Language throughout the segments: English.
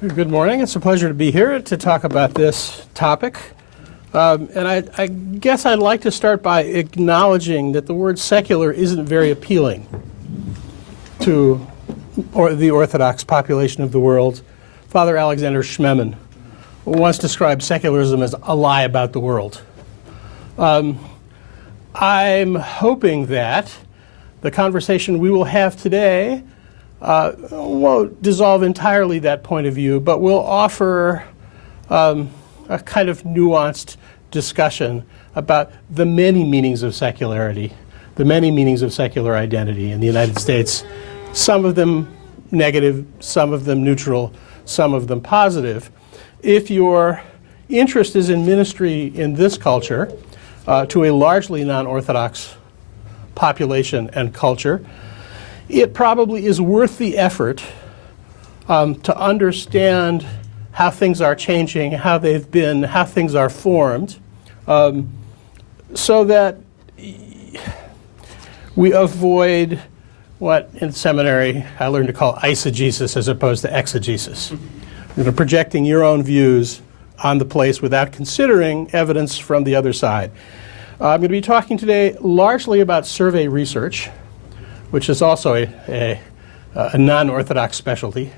Good morning. It's a pleasure to be here to talk about this topic. And I guess I'd like to start by acknowledging that the word secular isn't very appealing to the Orthodox population of the world. Father Alexander Schmemann once described secularism as a lie about the world. I'm hoping that the conversation we will have today won't dissolve entirely that point of view, but will offer a kind of nuanced discussion about the many meanings of secularity, the many meanings of secular identity in the United States, some of them negative, some of them neutral, some of them positive. If your interest is in ministry in this culture, to a largely non-Orthodox population and culture, it probably is worth the effort to understand how things are changing, how they've been, how things are formed, so that we avoid what in seminary I learned to call eisegesis as opposed to exegesis. Projecting your own views on the place without considering evidence from the other side. I'm going to be talking today largely about survey research, which is also a non-Orthodox specialty.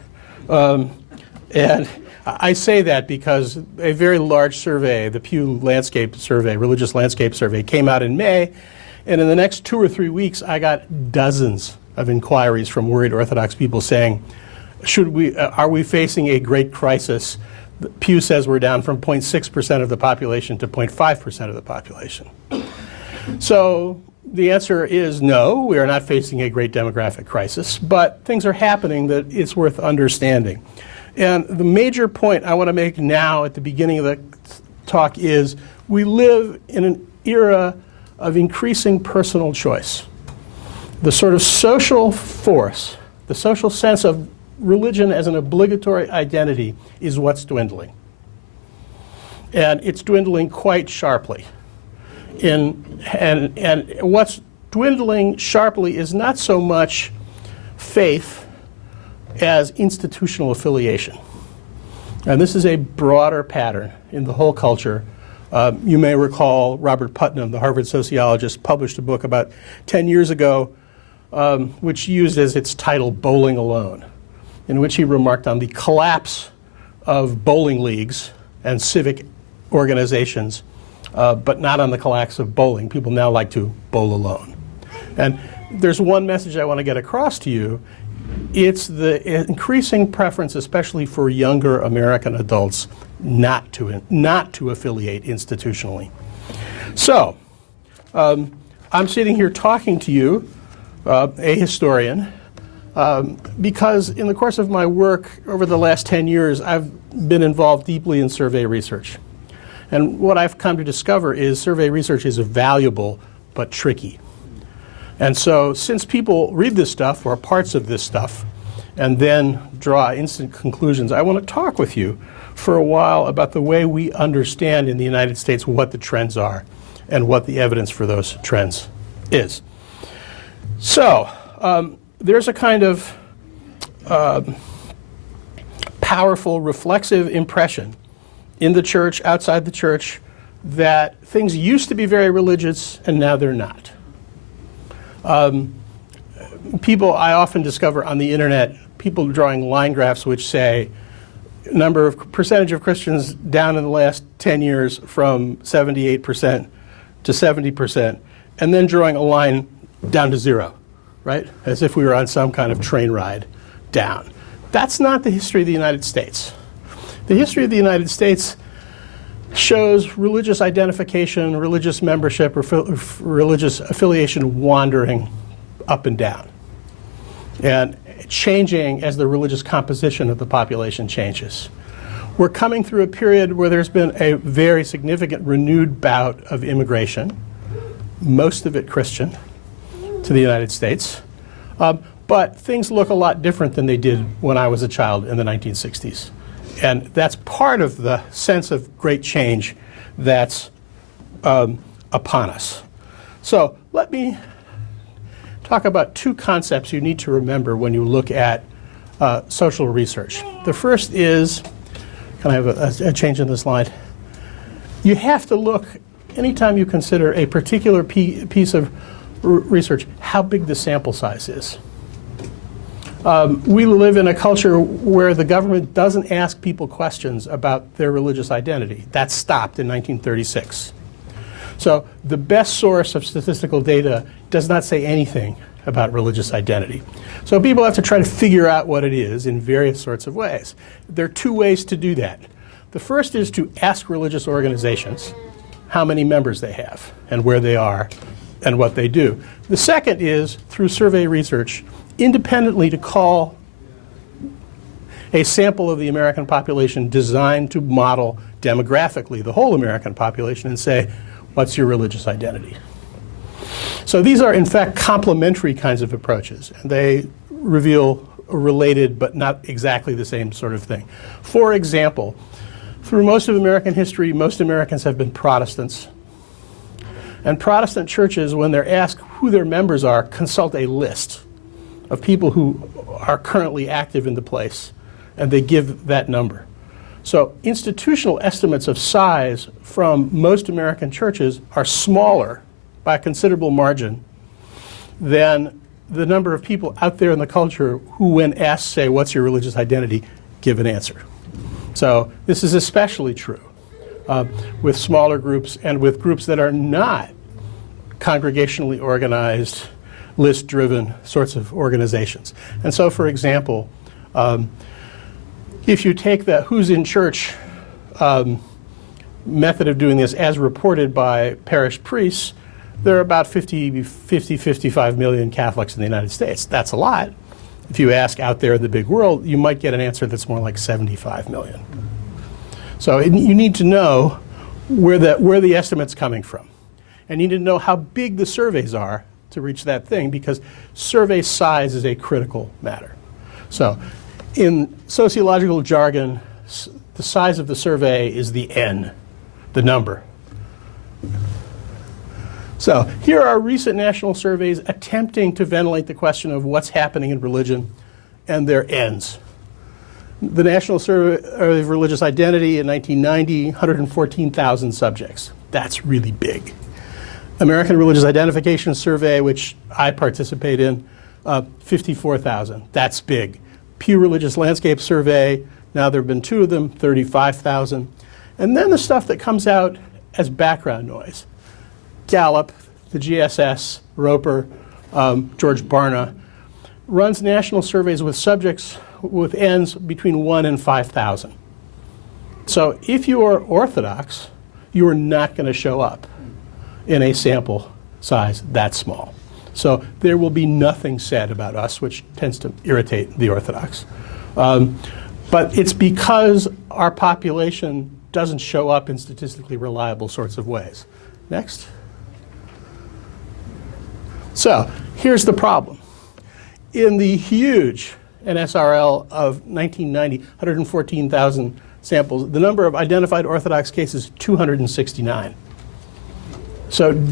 And I say that because a very large survey, the Pew Landscape Survey, Religious Landscape Survey, came out in May. And in the next 2 or 3 weeks, I got dozens of inquiries from worried Orthodox people saying, are we facing a great crisis? Pew says we're down from 0.6% of the population to 0.5% of the population. So the answer is no, we are not facing a great demographic crisis, but things are happening that it's worth understanding. And the major point I want to make now at the beginning of the talk is we live in an era of increasing personal choice. The sort of social force, the social sense of religion as an obligatory identity is what's dwindling. And it's dwindling quite sharply. And what's dwindling sharply is not so much faith as institutional affiliation. And this is a broader pattern in the whole culture. You may recall Robert Putnam, the Harvard sociologist, published a book about 10 years ago, which used as its title Bowling Alone, in which he remarked on the collapse of bowling leagues and civic organizations, but not on the collapse of bowling. People now like to bowl alone. And there's one message I want to get across to you. It's the increasing preference, especially for younger American adults, not to affiliate institutionally. So, I'm sitting here talking to you, a historian, because in the course of my work over the last 10 years, I've been involved deeply in survey research. And what I've come to discover is survey research is valuable but tricky. And so since people read this stuff, or parts of this stuff, and then draw instant conclusions, I want to talk with you for a while about the way we understand in the United States what the trends are and what the evidence for those trends is. So, there's a kind of powerful, reflexive impression in the church, outside the church, that things used to be very religious and now they're not. People I often discover on the internet, people drawing line graphs which say percentage of Christians down in the last 10 years from 78% to 70%, and then drawing a line down to 0. Right? As if we were on some kind of train ride down. That's not the history of the United States. The history of the United States shows religious identification, religious membership, or religious affiliation wandering up and down, and changing as the religious composition of the population changes. We're coming through a period where there's been a very significant renewed bout of immigration, most of it Christian, to the United States. But things look a lot different than they did when I was a child in the 1960s. And that's part of the sense of great change that's upon us. So let me talk about two concepts you need to remember when you look at social research. The first is, can I have a change in the slide? You have to look, anytime you consider a particular piece of research, how big the sample size is. We live in a culture where the government doesn't ask people questions about their religious identity. That stopped in 1936. So the best source of statistical data does not say anything about religious identity. So people have to try to figure out what it is in various sorts of ways. There are two ways to do that. The first is to ask religious organizations how many members they have and where they are and what they do. The second is, through survey research, independently to call a sample of the American population designed to model demographically the whole American population and say, what's your religious identity? So these are, in fact, complementary kinds of approaches, and they reveal a related but not exactly the same sort of thing. For example, through most of American history, most Americans have been Protestants. And Protestant churches, when they're asked who their members are, consult a list of people who are currently active in the place, and they give that number. So institutional estimates of size from most American churches are smaller by a considerable margin than the number of people out there in the culture who, when asked, say, what's your religious identity, give an answer. So this is especially true with smaller groups and with groups that are not congregationally organized, list-driven sorts of organizations. And so, for example, if you take the who's in church method of doing this as reported by parish priests, there are about 55 million Catholics in the United States. That's a lot. If you ask out there in the big world, you might get an answer that's more like 75 million. So you need to know where the estimate's coming from. And you need to know how big the surveys are to reach that thing, because survey size is a critical matter. So in sociological jargon, the size of the survey is the N, the number. So here are recent national surveys attempting to ventilate the question of what's happening in religion and their ends. The National Survey of Religious Identity in 1990, 114,000 subjects. That's really big. American Religious Identification Survey, which I participate in, 54,000. That's big. Pew Religious Landscape Survey, now there have been two of them, 35,000. And then the stuff that comes out as background noise. Gallup, the GSS, Roper, George Barna, runs national surveys with subjects with ends between 1 and 5,000. So if you are Orthodox, you are not going to show up in a sample size that small. So there will be nothing said about us, which tends to irritate the Orthodox. But it's because our population doesn't show up in statistically reliable sorts of ways. Next. So here's the problem. In the huge NSRL of 1990, 114,000 samples, the number of identified Orthodox cases, 269. So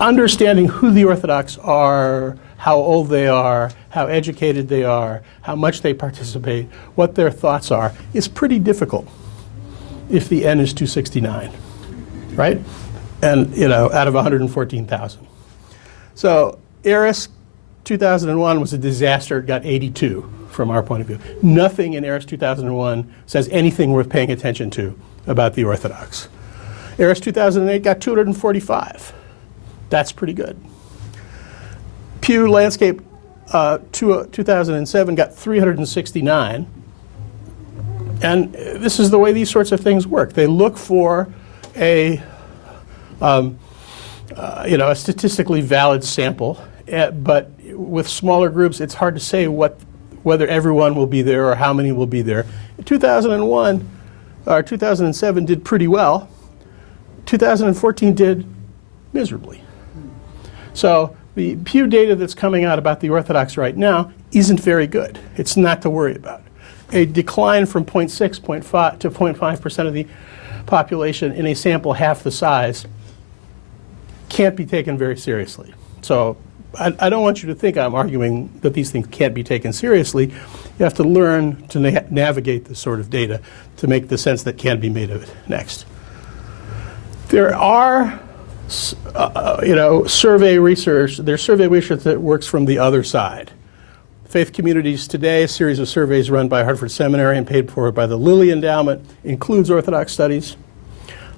understanding who the Orthodox are, how old they are, how educated they are, how much they participate, what their thoughts are, is pretty difficult if the N is 269, right? And, out of 114,000. So ERIS 2001 was a disaster. It got 82 from our point of view. Nothing in ERIS 2001 says anything worth paying attention to about the Orthodox. ERIS 2008 got 245. That's pretty good. Pew Landscape 2007 got 369. And this is the way these sorts of things work. They look for a statistically valid sample, but with smaller groups, it's hard to say whether everyone will be there or how many will be there. 2001 or 2007 did pretty well. 2014 did miserably. So the Pew data that's coming out about the Orthodox right now isn't very good. It's not to worry about. A decline from 0.6 to 0.5% of the population in a sample half the size can't be taken very seriously. So I don't want you to think I'm arguing that these things can't be taken seriously. You have to learn to navigate this sort of data to make the sense that can be made of it. Next. There are, survey research. There's survey research that works from the other side. Faith Communities Today, a series of surveys run by Hartford Seminary and paid for by the Lilly Endowment, includes Orthodox studies.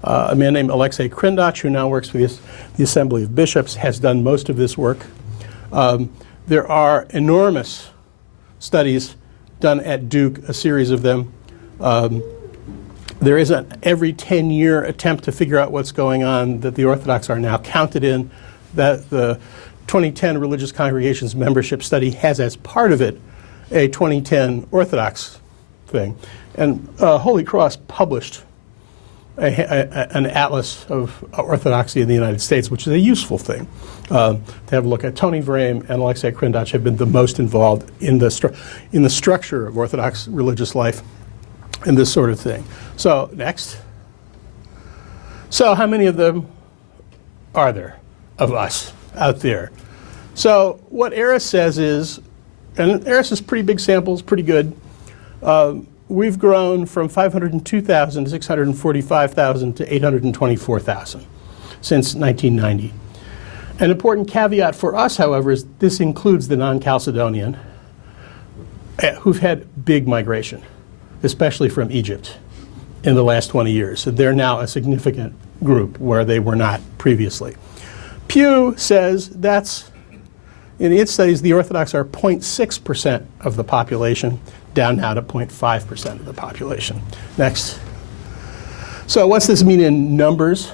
A man named Alexei Krindach, who now works for the Assembly of Bishops, has done most of this work. There are enormous studies done at Duke, a series of them. There is an every 10-year attempt to figure out what's going on that the Orthodox are now counted in, that the 2010 Religious Congregations Membership Study has as part of it a 2010 Orthodox thing. And Holy Cross published an atlas of Orthodoxy in the United States, which is a useful thing to have a look at. Tony Vrame and Alexei Krindach have been the most involved in the structure of Orthodox religious life and this sort of thing. So, next. So, how many of them are there of us out there? So, what Eris says is, and Eris is pretty big samples, pretty good. We've grown from 502,000 to 645,000 to 824,000 since 1990. An important caveat for us, however, is this includes the non-Chalcedonian who've had big migration, especially from Egypt in the last 20 years. So they're now a significant group where they were not previously. Pew says that's, in its studies, the Orthodox are 0.6% of the population, down now to 0.5% of the population. Next. So what's this mean in numbers?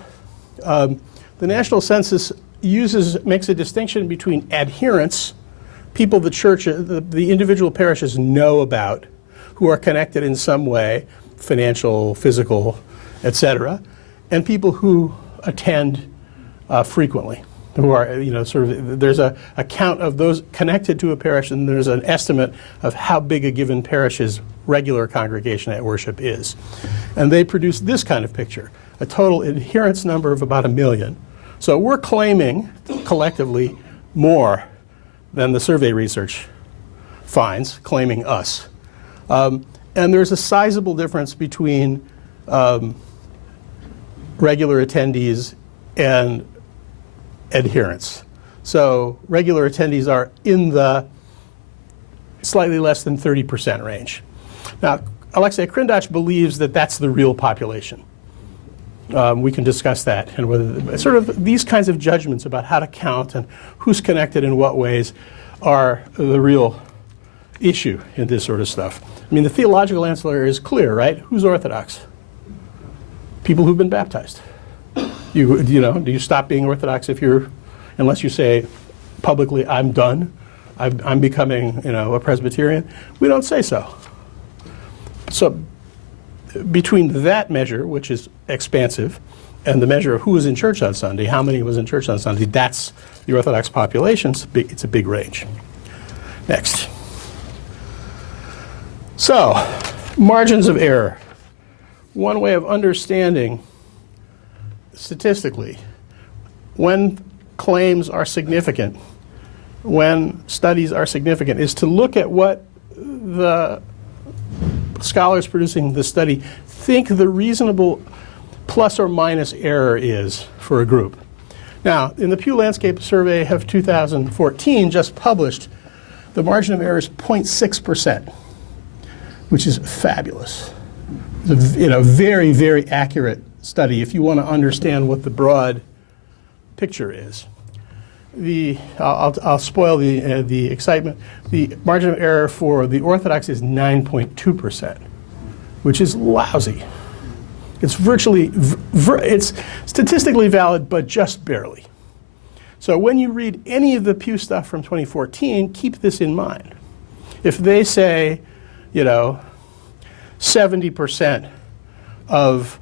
The National Census makes a distinction between adherents, people the church, the individual parishes know about, who are connected in some way, financial, physical, etc., and people who attend frequently, who are, there's a count of those connected to a parish, and there's an estimate of how big a given parish's regular congregation at worship is. And they produce this kind of picture, a total adherence number of about 1 million. So we're claiming, collectively, more than the survey research finds, claiming us. And there's a sizable difference between regular attendees and adherents. So regular attendees are in the slightly less than 30% range. Now, Alexei Krindach believes that that's the real population. We can discuss that, and whether sort of these kinds of judgments about how to count and who's connected in what ways are the real issue in this sort of stuff. I mean, the theological answer is clear, right? Who's Orthodox? People who've been baptized. Do you stop being Orthodox unless you say publicly, I'm done, I'm becoming, a Presbyterian? We don't say so. So between that measure, which is expansive, and the measure of who was in church on Sunday, how many was in church on Sunday, that's the Orthodox population. It's a big range. Next. So, margins of error. One way of understanding statistically when claims are significant, when studies are significant, is to look at what the scholars producing the study think the reasonable plus or minus error is for a group. Now, in the Pew Landscape Survey of 2014, just published, the margin of error is 0.6%, which is fabulous. It's a very, very accurate study if you want to understand what the broad picture is. I'll spoil the excitement. The margin of error for the Orthodox is 9.2%, which is lousy. It's it's statistically valid, but just barely. So when you read any of the Pew stuff from 2014, keep this in mind. If they say, 70% of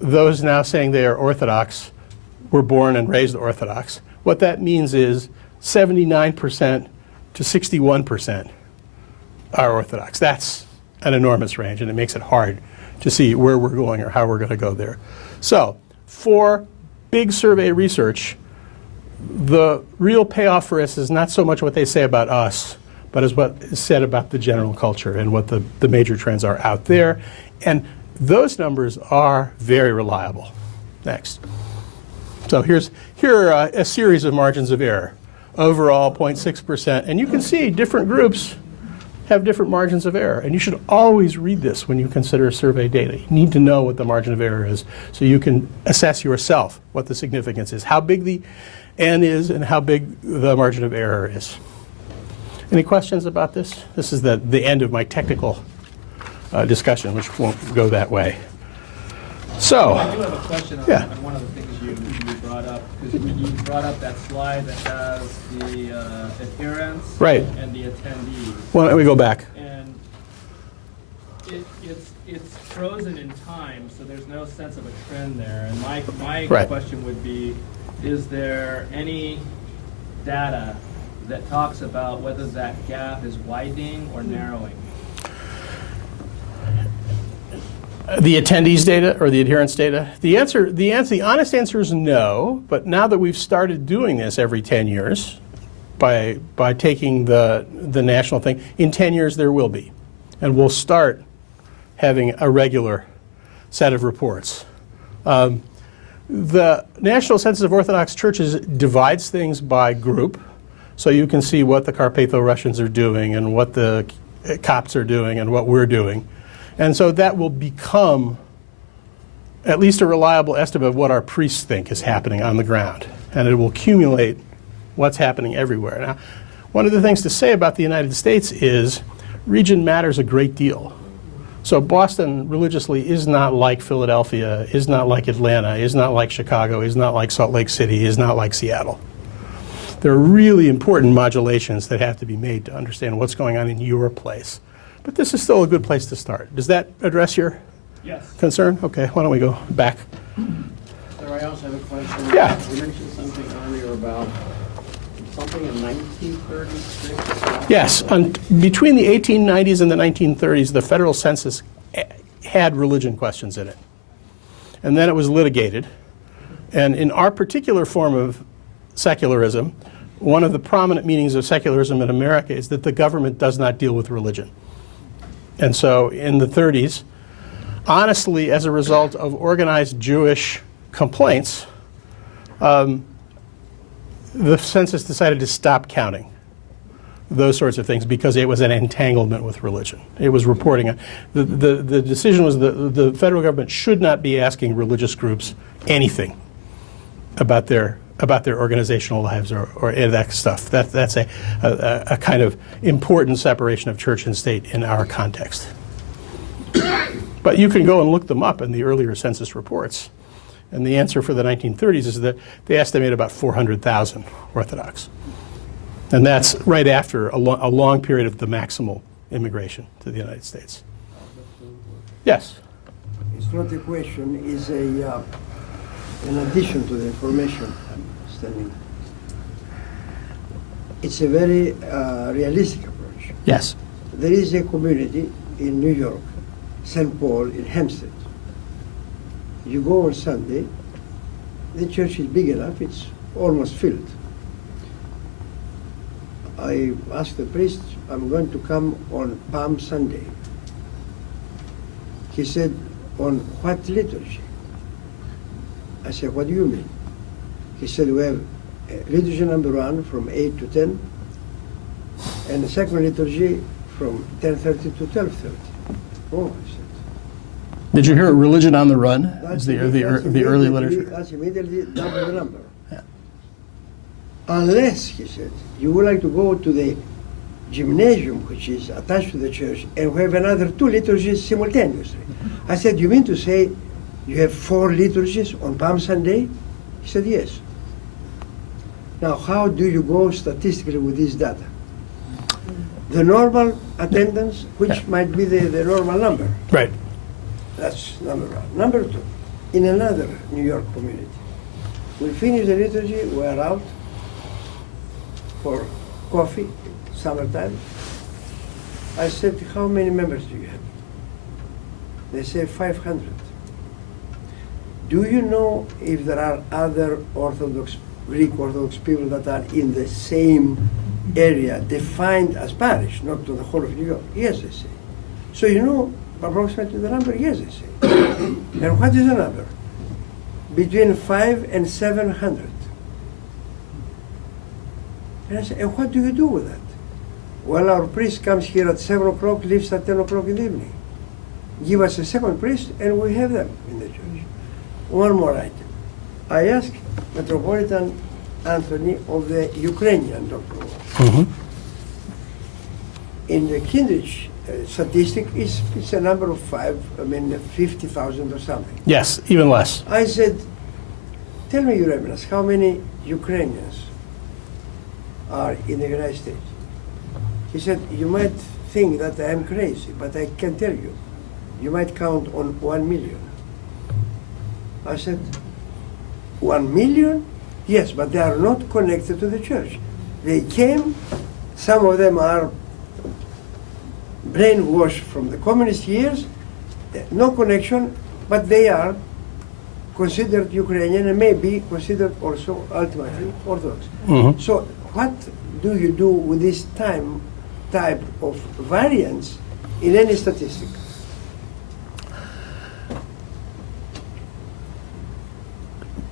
those now saying they are Orthodox were born and raised Orthodox, what that means is 79% to 61% are Orthodox. That's an enormous range, and it makes it hard to see where we're going or how we're going to go there. So, for big survey research, the real payoff for us is not so much what they say about us, but is what is said about the general culture and what the major trends are out there. And those numbers are very reliable. Next. So here are a series of margins of error. Overall, 0.6%. And you can see different groups have different margins of error. And you should always read this when you consider survey data. You need to know what the margin of error is so you can assess yourself what the significance is, how big the N is and how big the margin of error is. Any questions about this? This is the end of my technical discussion, which won't go that way. So, I do have a question on, yeah. on one of the things you brought up, because you brought up that slide that has the adherence Right. and the attendees. Why don't we go back? And it's frozen in time, so there's no sense of a trend there. And my Right. question would be, is there any data that talks about whether that gap is widening or narrowing? The attendees data or the adherence data? The honest answer is no, but now that we've started doing this every 10 years, by taking the national thing, in 10 years there will be. And we'll start having a regular set of reports. The National Census of Orthodox Churches divides things by group, so you can see what the Carpatho-Russians are doing and what the Copts are doing and what we're doing. And so that will become at least a reliable estimate of what our priests think is happening on the ground. And it will accumulate what's happening everywhere. Now, one of the things to say about the United States is region matters a great deal. So Boston religiously is not like Philadelphia, is not like Atlanta, is not like Chicago, is not like Salt Lake City, is not like Seattle. There are really important modulations that have to be made to understand what's going on in your place. But this is still a good place to start. Does that address your concern? Okay, why don't we go back? Sir, I also have a question. Yeah. You mentioned something earlier about something in 1936. Yes, between the 1890s and the 1930s, the federal census had religion questions in it. And then it was litigated. And in our particular form of secularism, one of the prominent meanings of secularism in America is that the government does not deal with religion. And so in the 30s, honestly, as a result of organized Jewish complaints, the census decided to stop counting those sorts of things because it was an entanglement with religion. It was reporting. The decision was the federal government should not be asking religious groups anything about their organizational lives or that stuff. That's a kind of important separation of church and state in our context. But you can go and look them up in the earlier census reports. And the answer for the 1930s is that they estimate about 400,000 Orthodox. And that's right after a long period of the maximal immigration to the United States. Yes? It's not a question, it's an addition to the information I'm studying. It's a very realistic approach. Yes. There is a community in New York, St. Paul in Hempstead. You go on Sunday, the church is big enough, it's almost filled. I asked the priest, I'm going to come on Palm Sunday. He said, on what liturgy? I said, what do you mean? He said, we have liturgy number 1 from 8 to 10, and the second liturgy from 10:30 to 12:30. Oh, I said. Did you hear Religion on the Run? That's Is the early literature? That's immediately double the number. Yeah. Unless, he said, you would like to go to the gymnasium, which is attached to the church, and we have another 2 liturgies simultaneously. I said, you mean to say you have 4 liturgies on Palm Sunday? He said, yes. Now, how do you go statistically with this data? The normal attendance, which might be the normal number. Right. That's number 1. Number 2, in another New York community, we finish the liturgy, we're out for coffee, summertime. I said, how many members do you have? They say 500. Do you know if there are other Orthodox Greek Orthodox people that are in the same area defined as parish, not to the whole of New York? Yes, they say. So you know approximately the number? Yes, they say. And what is the number? Between 500 and 700. And I say, and what do you do with that? Well, our priest comes here at 7 o'clock, leaves at 10 o'clock in the evening. Give us a second priest, and we have them in the church. One more item. I asked Metropolitan Anthony of the Ukrainian doctor. Mhm. In the Kindred statistic, it's a number of 50,000 or something. Yes, even less. I said, tell me, Your Eminence, how many Ukrainians are in the United States? He said, you might think that I am crazy, but I can tell you, you might count on 1 million. I said, 1 million? Yes, but they are not connected to the church. They came, some of them are brainwashed from the communist years, no connection, but they are considered Ukrainian and may be considered also ultimately Orthodox. Mhm. So what do you do with this type of variance in any statistic?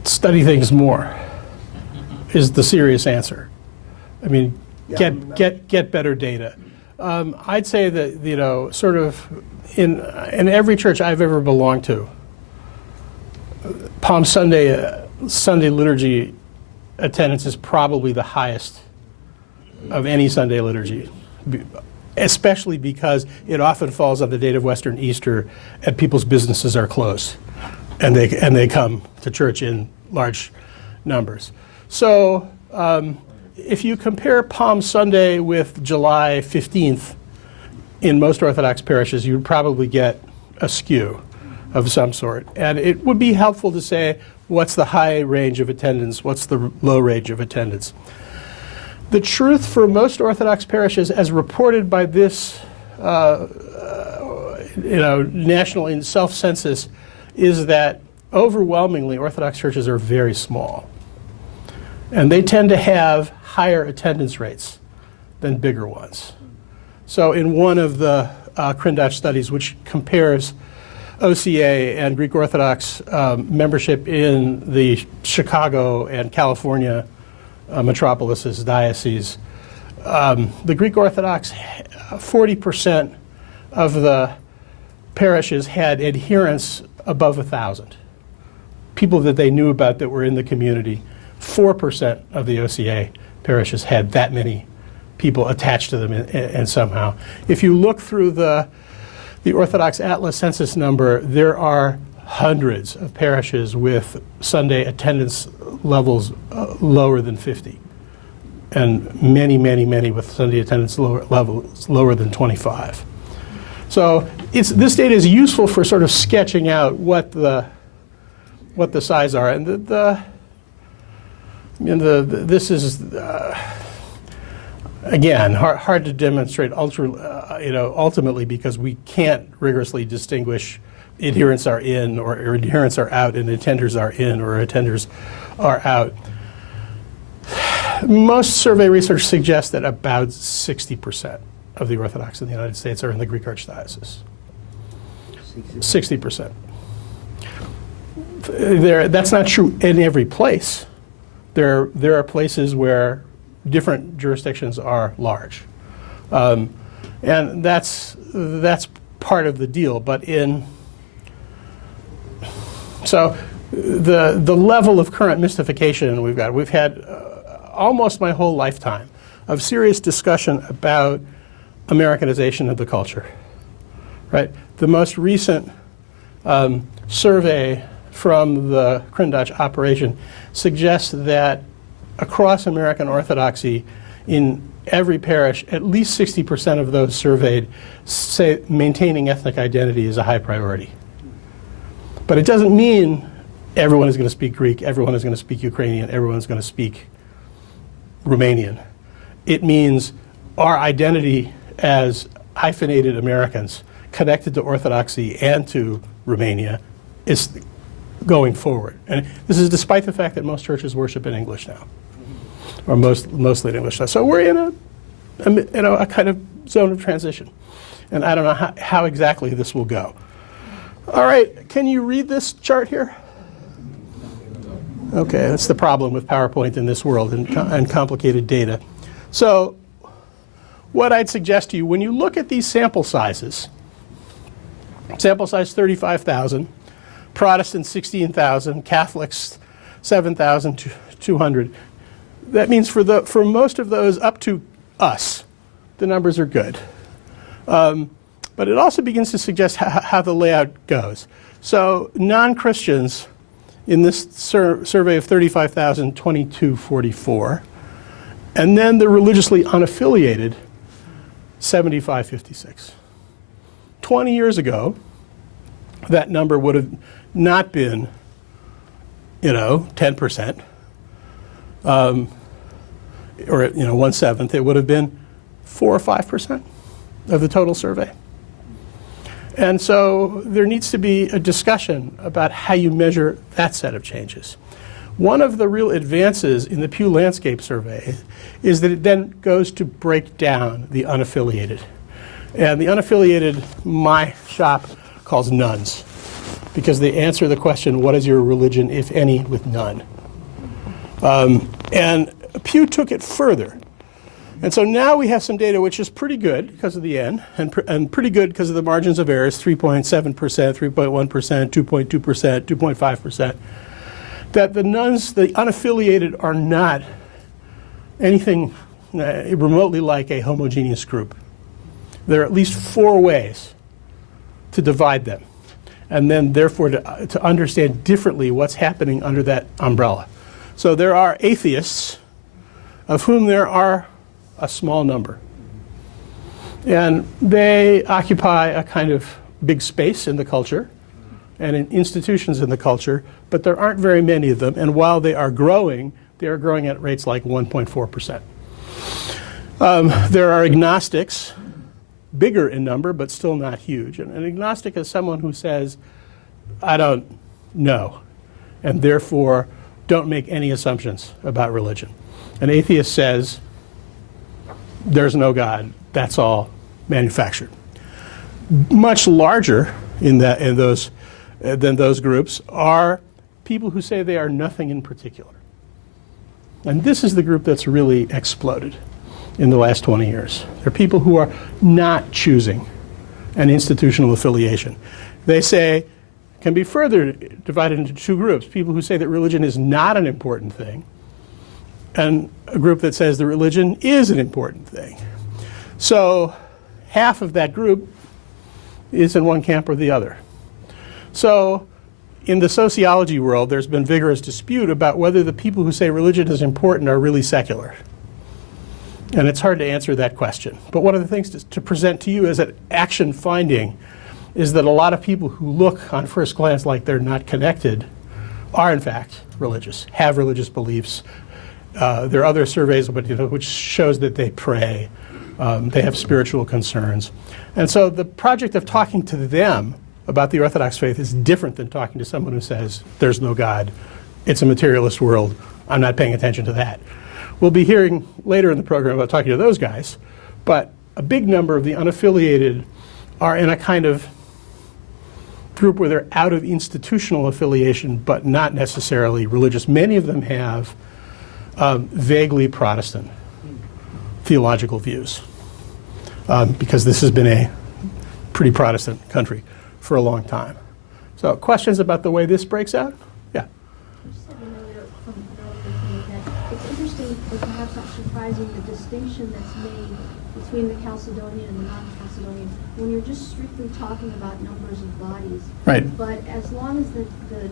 Study things more is the serious answer. I mean, Yeah, get better data. I'd say that sort of in every church I've ever belonged to, Palm Sunday Sunday liturgy attendance is probably the highest of any Sunday liturgy, especially because it often falls on the date of Western Easter, and people's businesses are closed, and they come to church in large numbers. So if you compare Palm Sunday with July 15th in most Orthodox parishes, you would probably get a skew of some sort. And it would be helpful to say, what's the high range of attendance? What's the low range of attendance? The truth for most Orthodox parishes, as reported by this national self-census, is that overwhelmingly Orthodox churches are very small. And they tend to have higher attendance rates than bigger ones. So in one of the Greenberg studies, which compares OCA and Greek Orthodox membership in the Chicago and California metropolises, dioceses, the Greek Orthodox, 40% of the parishes had adherents above 1,000. People that they knew about that were in the community. 4% of the OCA parishes had that many people attached to them and somehow. If you look through the Orthodox Atlas census number, there are hundreds of parishes with Sunday attendance levels lower than 50, and many, many, many with Sunday attendance levels lower than 25. So this data is useful for sort of sketching out what the size are, and this is again hard to demonstrate ultimately, because we can't rigorously distinguish adherents are in or adherents are out and attenders are in or attenders are out. Most survey research suggests that about 60% of the Orthodox in the United States are in the Greek Archdiocese. 60%. That's not true in every place. There are places where different jurisdictions are large, and that's part of the deal. But so the level of current mystification we've had almost my whole lifetime of serious discussion about Americanization of the culture. Right, the most recent survey from the Greenberg operation suggests that across American Orthodoxy, in every parish, at least 60% of those surveyed say maintaining ethnic identity is a high priority. But it doesn't mean everyone is going to speak Greek, everyone is going to speak Ukrainian, everyone's going to speak Romanian. It means our identity as hyphenated Americans connected to Orthodoxy and to Romania is going forward. And this is despite the fact that most churches worship in English now, or mostly in English now. So we're in a kind of zone of transition. And I don't know how exactly this will go. All right, can you read this chart here? Okay, that's the problem with PowerPoint in this world and complicated data. So what I'd suggest to you, when you look at these sample sizes, sample size 35,000, Protestants 16,000, Catholics 7,200. That means for most of those up to us, the numbers are good. But it also begins to suggest how the layout goes. So non-Christians in this survey of 35,000, 2244. And then the religiously unaffiliated, 7556. 20 years ago, that number would have not been, 10%, or 1/7. It would have been 4 or 5% of the total survey. And so there needs to be a discussion about how you measure that set of changes. One of the real advances in the Pew Landscape Survey is that it then goes to break down the unaffiliated. And the unaffiliated, my shop calls nuns, because they answer the question, what is your religion, if any, with none? And Pew took it further. And so now we have some data which is pretty good because of the N, and pretty good because of the margins of errors, 3.7%, 3.1%, 2.2%, 2.5%, that the nuns, the unaffiliated, are not anything remotely like a homogeneous group. There are at least 4 ways to divide them, and then therefore to understand differently what's happening under that umbrella. So there are atheists, of whom there are a small number. And they occupy a kind of big space in the culture and in institutions in the culture, but there aren't very many of them. And while they are growing at rates like 1.4%. There are agnostics, bigger in number, but still not huge. And an agnostic is someone who says, I don't know, and therefore don't make any assumptions about religion. An atheist says, there's no God, that's all manufactured. Much larger than those groups are people who say they are nothing in particular. And this is the group that's really exploded in the last 20 years. They're people who are not choosing an institutional affiliation. They say, can be further divided into 2 groups, people who say that religion is not an important thing, and a group that says the religion is an important thing. So half of that group is in one camp or the other. So in the sociology world, there's been vigorous dispute about whether the people who say religion is important are really secular. And it's hard to answer that question. But one of the things to present to you as an action finding is that a lot of people who look on first glance like they're not connected are in fact religious, have religious beliefs. There are other surveys which shows that they pray, they have spiritual concerns. And so the project of talking to them about the Orthodox faith is different than talking to someone who says, there's no God, it's a materialist world, I'm not paying attention to that. We'll be hearing later in the program about talking to those guys, but a big number of the unaffiliated are in a kind of group where they're out of institutional affiliation, but not necessarily religious. Many of them have vaguely Protestant theological views, because this has been a pretty Protestant country for a long time. So questions about the way this breaks out? Yeah. It's interesting, but perhaps not surprising, the distinction that's made between the Chalcedonian and the non-Chalcedonian when you're just strictly talking about numbers of bodies. Right. But as long as the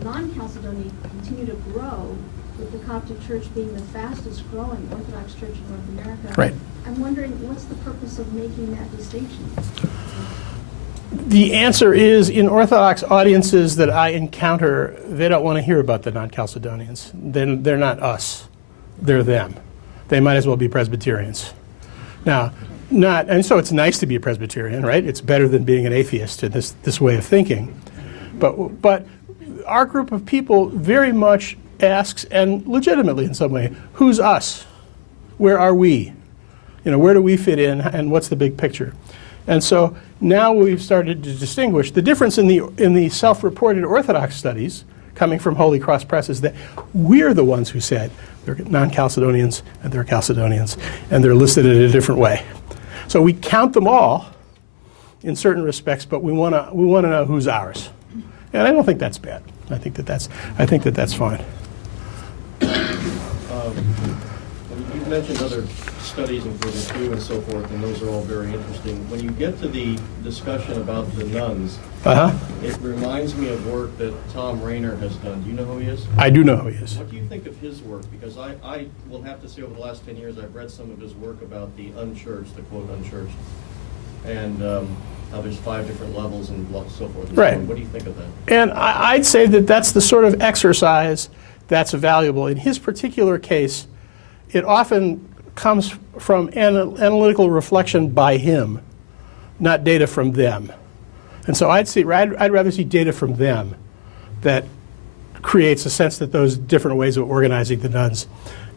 non-Chalcedonian continue to grow, with the Coptic Church being the fastest growing Orthodox Church in North America, right. I'm wondering what's the purpose of making that distinction? The answer is, in Orthodox audiences that I encounter, they don't want to hear about the non-Chalcedonians. They're not us. They're them. They might as well be Presbyterians. Now, and so it's nice to be a Presbyterian, right? It's better than being an atheist in this way of thinking. But our group of people very much asks, and legitimately in some way, who's us? Where are we? Where do we fit in, and what's the big picture? And so now we've started to distinguish. The difference in the self-reported Orthodox studies coming from Holy Cross Press is that we're the ones who said they're non-Chalcedonians and they're Chalcedonians, and they're listed in a different way. So we count them all in certain respects, but we want to know who's ours. And I don't think that's bad. I think that that's fine. You've mentioned other studies, including Pew and so forth, and those are all very interesting. When you get to the discussion about the nuns, it reminds me of work that Tom Rayner has done. Do you know who he is? I do know who he is. What do you think of his work? Because I will have to say over the last 10 years I've read some of his work about the unchurched, the quote unchurched, and how there's 5 different levels and so forth. And right. So on. What do you think of that? And I'd say that that's the sort of exercise that's valuable. In his particular case, it often comes from analytical reflection by him, not data from them. And so I'd rather see data from them that creates a sense that those different ways of organizing the nuns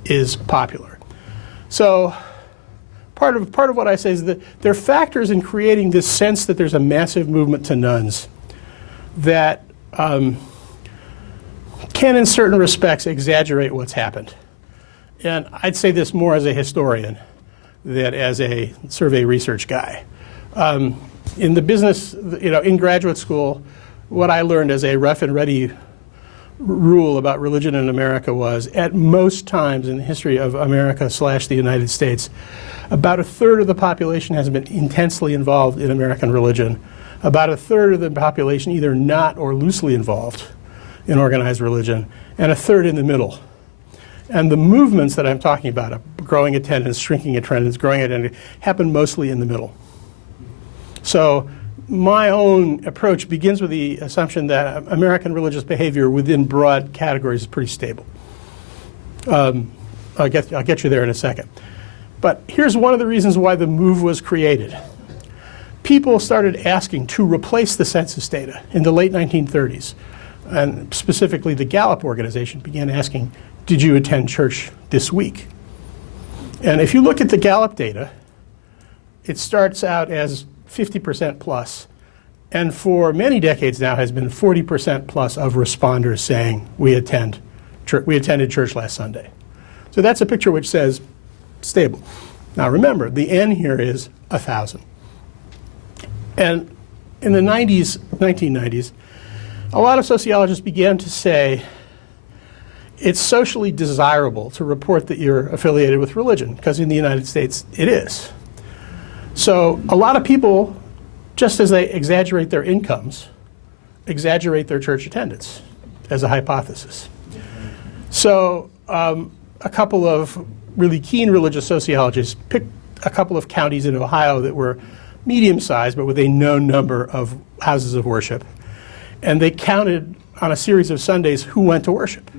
is popular. So part of what I say is that there are factors in creating this sense that there's a massive movement to nuns that can, in certain respects, exaggerate what's happened. And I'd say this more as a historian than as a survey research guy. In the business, in graduate school, what I learned as a rough and ready rule about religion in America was, at most times in the history of America / the United States, about a third of the population has been intensely involved in American religion. About a third of the population either not or loosely involved in organized religion, and a third in the middle. And the movements that I'm talking about, growing attendance, shrinking attendance, growing identity, happen mostly in the middle. So my own approach begins with the assumption that American religious behavior within broad categories is pretty stable. I'll get you there in a second. But here's one of the reasons why the move was created. People started asking to replace the census data in the late 1930s. And specifically, the Gallup organization began asking, did you attend church this week? And if you look at the Gallup data, it starts out as 50% plus, and for many decades now has been 40% plus of responders saying we attended church last Sunday. So that's a picture which says stable. Now remember, the N here is 1,000. And in the 1990s, a lot of sociologists began to say it's socially desirable to report that you're affiliated with religion, because in the United States it is. So a lot of people, just as they exaggerate their incomes, exaggerate their church attendance as a hypothesis. So a couple of really keen religious sociologists picked a couple of counties in Ohio that were medium-sized but with a known number of houses of worship. And they counted on a series of Sundays who went to worship.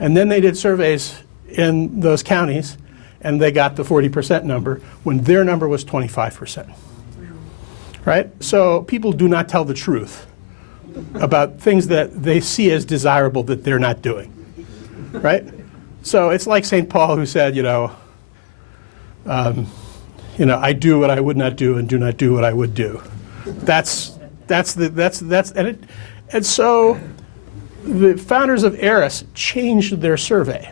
And then they did surveys in those counties, and they got the 40% number when their number was 25%. Right? So people do not tell the truth about things that they see as desirable that they're not doing. Right? So it's like St. Paul, who said, I do what I would not do and do not do what I would do. And so the founders of Eris changed their survey.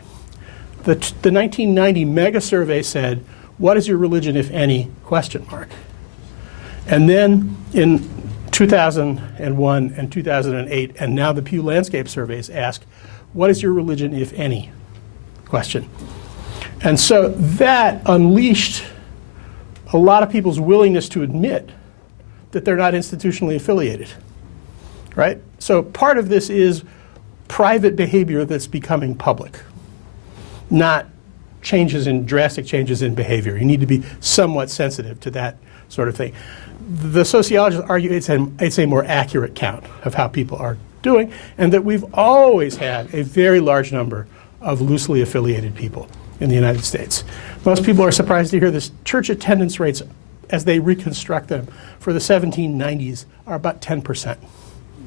The 1990 mega survey said, what is your religion, if any, ? And then in 2001 and 2008, and now the Pew Landscape surveys ask, what is your religion, if any ? And so that unleashed a lot of people's willingness to admit that they're not institutionally affiliated, right? So part of this is private behavior that's becoming public, not drastic changes in behavior. You need to be somewhat sensitive to that sort of thing. The sociologists argue it's a more accurate count of how people are doing, and that we've always had a very large number of loosely affiliated people in the United States. Most people are surprised to hear this. Church attendance rates, as they reconstruct them, for the 1790s are about 10%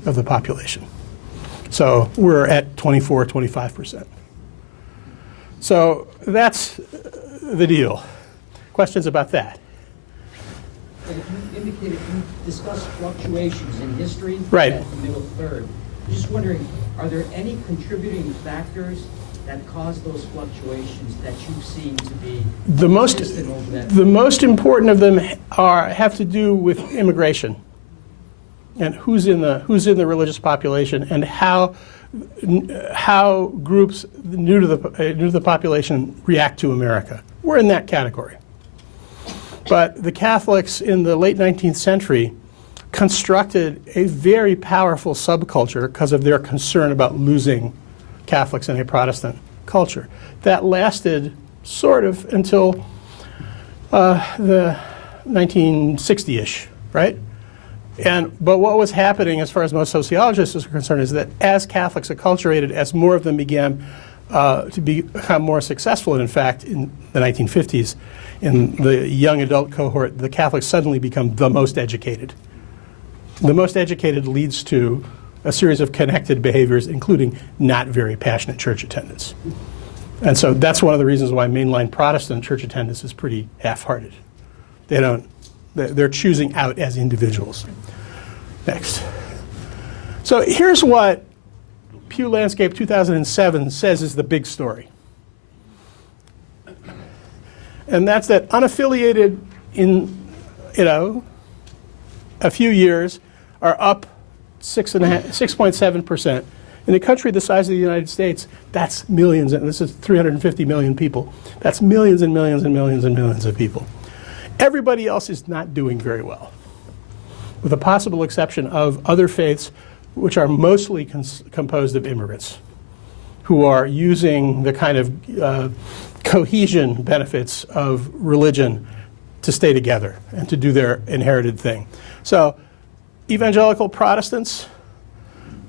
of the population. So we're at 24, 25%. So that's the deal. Questions about that? And you indicated, you discussed fluctuations in history. Right. At the middle third. I'm just wondering, are there any contributing factors that cause those fluctuations that you've seen to be consistent over that? The most important of them have to do with immigration and who's in the religious population and how groups new to the population react to America. We're in that category. But the Catholics in the late 19th century constructed a very powerful subculture because of their concern about losing Catholics in a Protestant culture. That lasted sort of until the 1960-ish, right? But what was happening, as far as most sociologists are concerned, is that as Catholics acculturated, as more of them began to become more successful, and in fact, in the 1950s, in the young adult cohort, the Catholics suddenly become the most educated. The most educated leads to a series of connected behaviors, including not very passionate church attendance. And so that's one of the reasons why mainline Protestant church attendance is pretty half-hearted. They're choosing out as individuals. Next. So here's what Pew Landscape 2007 says is the big story. And that's that unaffiliated in, a few years are up 6.7%. In a country the size of the United States, that's millions, and this is 350 million people. That's millions and millions and millions and millions of people. Everybody else is not doing very well, with the possible exception of other faiths, which are mostly composed of immigrants, who are using the kind of cohesion benefits of religion to stay together and to do their inherited thing. So evangelical Protestants,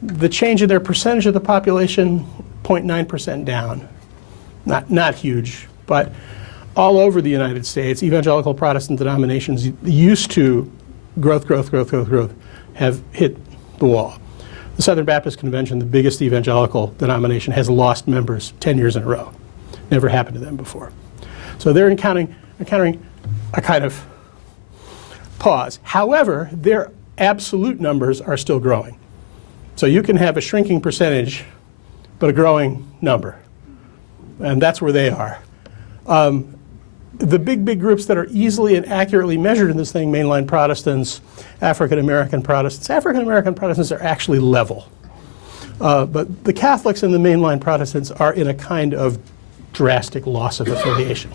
the change in their percentage of the population, 0.9% down. Not huge, but all over the United States, evangelical Protestant denominations used to growth, have hit the wall. The Southern Baptist Convention, the biggest evangelical denomination, has lost members 10 years in a row. Never happened to them before. So they're encountering a kind of pause. However, their absolute numbers are still growing. So you can have a shrinking percentage, but a growing number. And that's where they are. The big groups that are easily and accurately measured in this thing, mainline Protestants, African American Protestants. African American Protestants are actually level. But the Catholics and the mainline Protestants are in a kind of drastic loss of affiliation.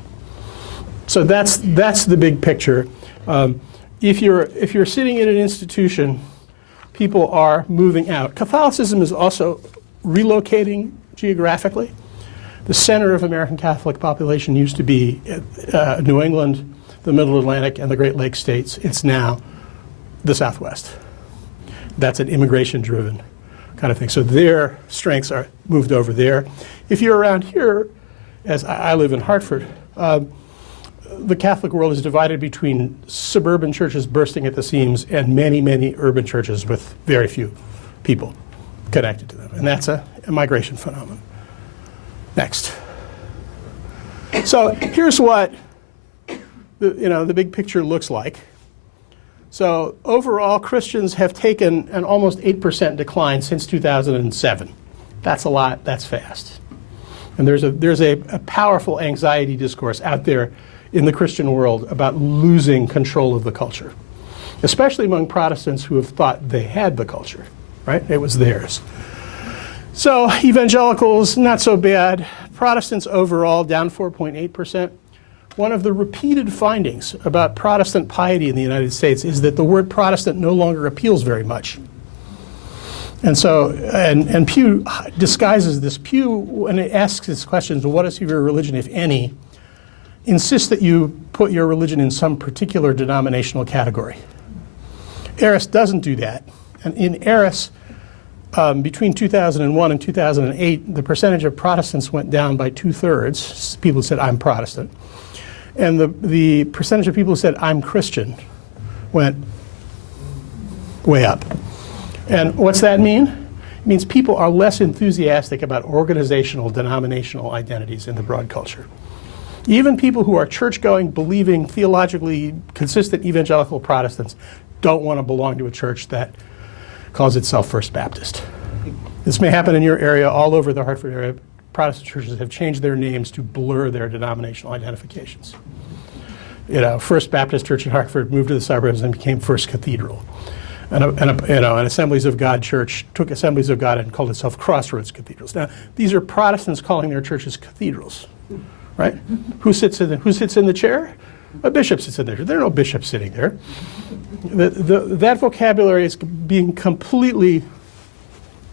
So that's the big picture. If you're sitting in an institution, people are moving out. Catholicism is also relocating geographically. The center of American Catholic population used to be New England, the Middle Atlantic, and the Great Lakes states. It's now the Southwest. That's an immigration-driven kind of thing. So their strengths are moved over there. If you're around here, as I live in Hartford, the Catholic world is divided between suburban churches bursting at the seams and many urban churches with very few people connected to them. And that's a migration phenomenon. Next. So here's what the big picture looks like. So overall, Christians have taken an almost 8% decline since 2007. That's a lot. That's fast. And there's a powerful anxiety discourse out there in the Christian world about losing control of the culture, especially among Protestants who have thought they had the culture, right? It was theirs. So evangelicals, not so bad. Protestants overall, down 4.8%. One of the repeated findings about Protestant piety in the United States is that the word Protestant no longer appeals very much. And so, and Pew disguises this. Pew, when it asks its questions, what is your religion, if any, insists that you put your religion in some particular denominational category. Eris doesn't do that. And in Eris, between 2001 and 2008, the percentage of Protestants went down by 2/3. People said, I'm Protestant. And the percentage of people who said, I'm Christian, went way up. And what's that mean? It means people are less enthusiastic about organizational, denominational identities in the broad culture. Even people who are church-going, believing, theologically consistent evangelical Protestants don't want to belong to a church that calls itself First Baptist. This may happen in your area, all over the Hartford area. Protestant churches have changed their names to blur their denominational identifications. You know, First Baptist Church in Hartford moved to the suburbs and became First Cathedral. And an Assemblies of God church took Assemblies of God and called itself Crossroads Cathedrals. Now, these are Protestants calling their churches cathedrals, right? Who sits in the chair? A bishop sits in there. There are no bishops sitting there. That vocabulary is being completely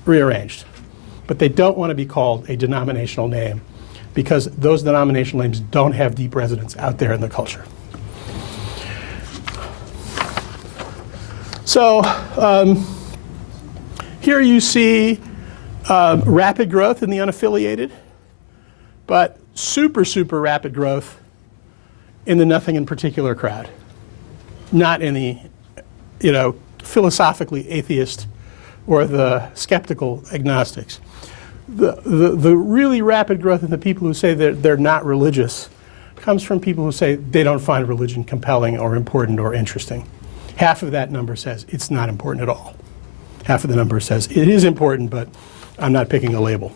rearranged. But they don't want to be called a denominational name because those denominational names don't have deep resonance out there in the culture. So here you see rapid growth in the unaffiliated, but super, super rapid growth in the nothing in particular crowd, not in the, philosophically atheist or the skeptical agnostics. The really rapid growth in the people who say that they're not religious comes from people who say they don't find religion compelling or important or interesting. Half of that number says it's not important at all. Half of the number says it is important, but I'm not picking a label.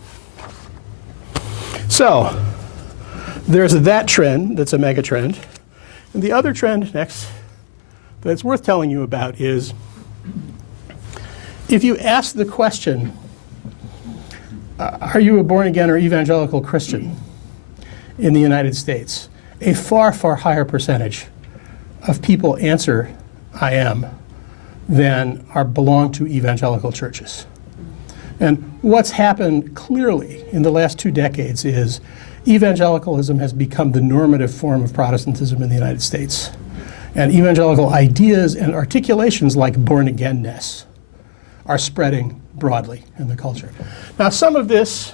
So there's that trend that's a mega trend. And the other trend next that's worth telling you about is if you ask the question, are you a born-again or evangelical Christian in the United States, a far, far higher percentage of people answer, I am, than belong to evangelical churches. And what's happened clearly in the last 2 decades is evangelicalism has become the normative form of Protestantism in the United States. And evangelical ideas and articulations like born-againness are spreading broadly in the culture. Now, some of this,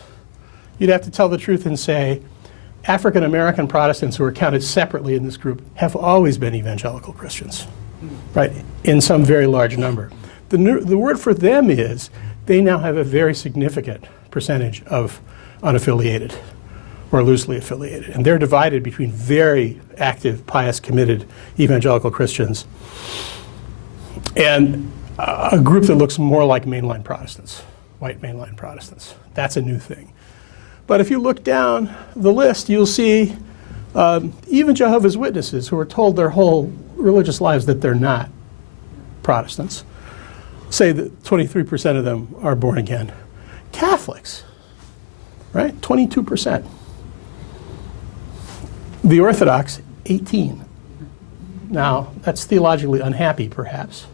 you'd have to tell the truth and say, African American Protestants who are counted separately in this group have always been evangelical Christians, right, in some very large number. The word for them is they now have a very significant percentage of unaffiliated or loosely affiliated. And they're divided between very active, pious, committed evangelical Christians and a group that looks more like mainline Protestants, white mainline Protestants. That's a new thing. But if you look down the list, you'll see even Jehovah's Witnesses, who are told their whole religious lives that they're not Protestants, say that 23% of them are born again. Catholics, right? 22%. The Orthodox, 18. Now, that's theologically unhappy, perhaps.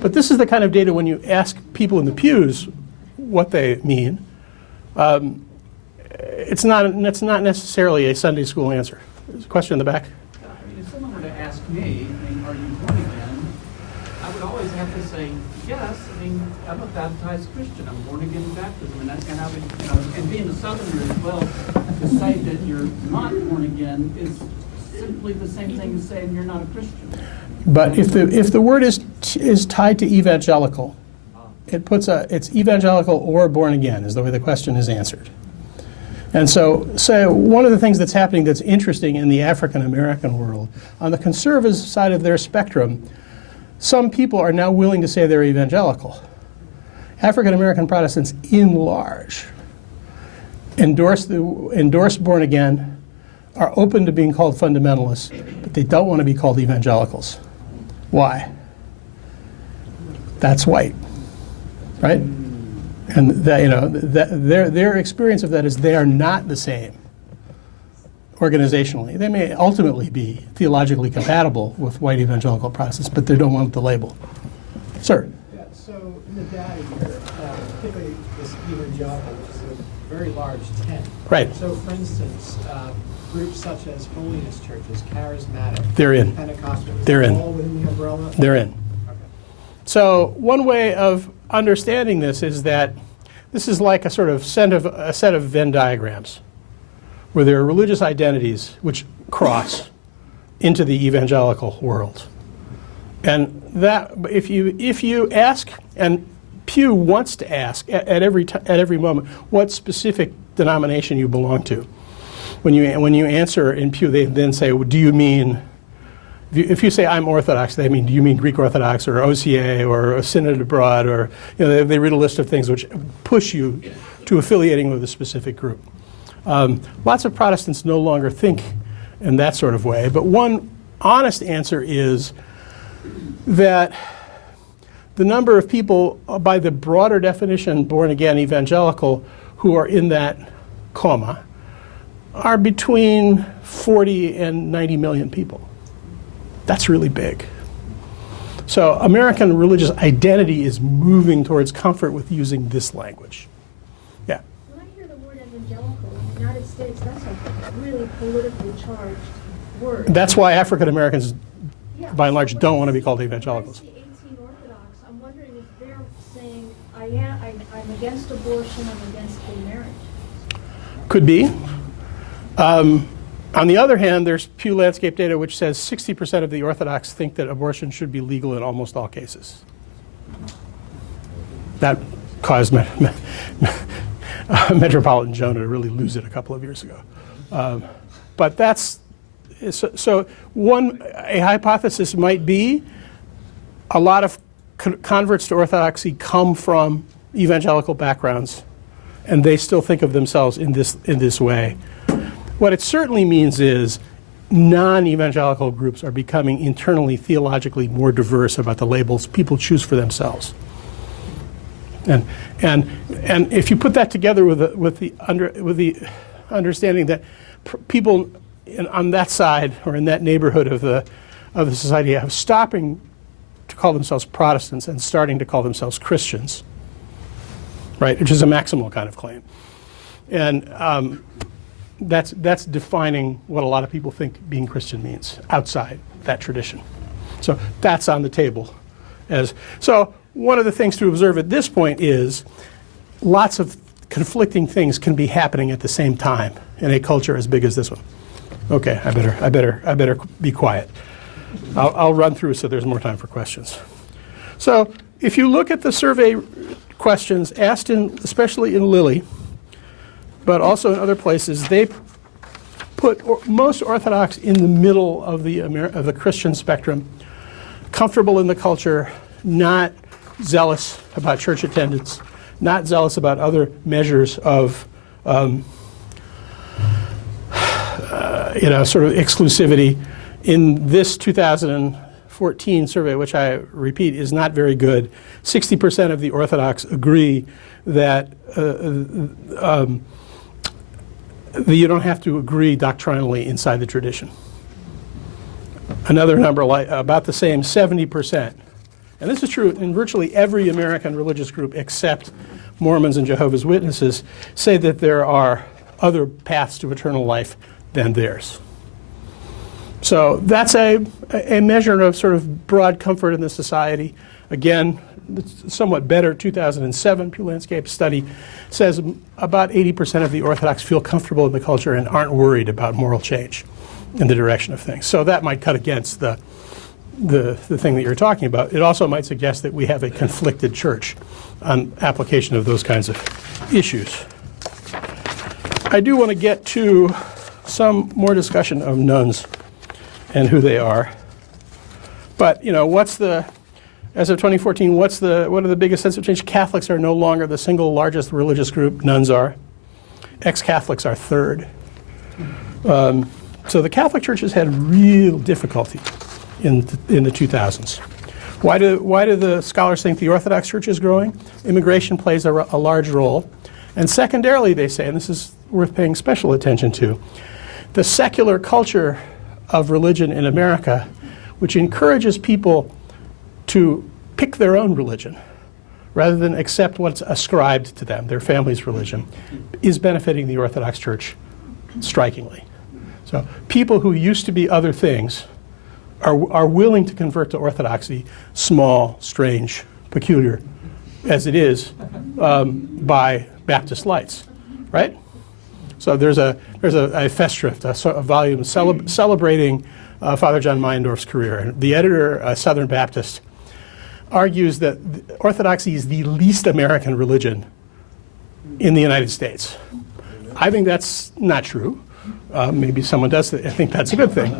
But this is the kind of data when you ask people in the pews what they mean, it's not necessarily a Sunday school answer. There's a question in the back. If someone were to ask me, are you born again? I would always have to say, yes. I'm a baptized Christian. I'm born again in baptism. And I would, and being a Southerner as well, to say that you're not born again is simply the same thing as saying you're not a Christian. But if the word is tied to evangelical, it's evangelical or born again is the way the question is answered. And so one of the things that's happening that's interesting in the African American world, on the conservative side of their spectrum, some people are now willing to say they're evangelical. African American Protestants, in large, endorse born again, are open to being called fundamentalists, but they don't want to be called evangelicals. Why? That's white, right? And their experience of that is they are not the same organizationally. They may ultimately be theologically compatible with white evangelical Protestants, but they don't want the label. Sir? Yeah, so in the data here, particularly this evangelical, which is a very large tent. Right. So for instance, groups such as holiness churches, charismatic, They're in. Pentecostal, They're in. all within the umbrella? They're in. Okay. So one way of understanding this is that this is like a sort of set of Venn diagrams where there are religious identities which cross into the evangelical world. And that if you ask, and Pew wants to ask at every moment what specific denomination you belong to. When you answer in Pew, they then say, well, do you mean, if you say I'm Orthodox, they mean, do you mean Greek Orthodox or OCA or a Synod Abroad, or they read a list of things which push you to affiliating with a specific group. Lots of Protestants no longer think in that sort of way, but one honest answer is that the number of people, by the broader definition, born again evangelical, who are in that coma, are between 40 and 90 million people. That's really big. So American religious identity is moving towards comfort with using this language. Yeah. When I hear the word evangelical in the United States, that's a really politically charged word. That's why African Americans, Yeah. by and large, So don't want to be when called I evangelicals. see 18 Orthodox, I'm wondering if they're saying, I'm against abortion, I'm against gay marriage. Could be. On the other hand, there's Pew Landscape data which says 60% of the Orthodox think that abortion should be legal in almost all cases. That caused Metropolitan Jonah to really lose it a couple of years ago. But that's, so a hypothesis might be a lot of converts to Orthodoxy come from evangelical backgrounds, and they still think of themselves in this way. What it certainly means is non-evangelical groups are becoming internally theologically more diverse about the labels people choose for themselves. And if you put that together with the understanding that people on that side or in that neighborhood of the society are stopping to call themselves Protestants and starting to call themselves Christians, right? Which is a maximal kind of claim, and that's defining what a lot of people think being Christian means outside that tradition. So that's on the table. So one of the things to observe at this point is lots of conflicting things can be happening at the same time in a culture as big as this one. Okay, I better be quiet. I'll run through so there's more time for questions. So if you look at the survey questions asked especially in Lilly, but also in other places, they put most Orthodox in the middle of the Christian spectrum, comfortable in the culture, not zealous about church attendance, not zealous about other measures of sort of exclusivity. In this 2014 survey, which I repeat is not very good, 60% of the Orthodox agree that you don't have to agree doctrinally inside the tradition. Another number, about the same, 70%. And this is true in virtually every American religious group except Mormons and Jehovah's Witnesses, say that there are other paths to eternal life than theirs. So that's a measure of sort of broad comfort in the society. Again, somewhat better 2007 Pew Landscape study says about 80% of the Orthodox feel comfortable in the culture and aren't worried about moral change in the direction of things. So that might cut against the thing that you're talking about. It also might suggest that we have a conflicted church on application of those kinds of issues. I do want to get to some more discussion of nuns and who they are. But, as of 2014, what are the biggest sense of change? Catholics are no longer the single largest religious group. Nuns are. Ex-Catholics are third. So the Catholic Church has had real difficulty in the 2000s. Why do the scholars think the Orthodox Church is growing? Immigration plays a large role. And secondarily, they say, and this is worth paying special attention to, the secular culture of religion in America, which encourages people to pick their own religion rather than accept what's ascribed to them, their family's religion, is benefiting the Orthodox Church strikingly. So people who used to be other things are willing to convert to Orthodoxy, small, strange, peculiar as it is, by Baptist lights, right? So there's a Festschrift, a volume celebrating Father John Meyendorff's career. And the editor, a Southern Baptist, argues that Orthodoxy is the least American religion in the United States. I think that's not true. Maybe someone does. I think that's a good thing.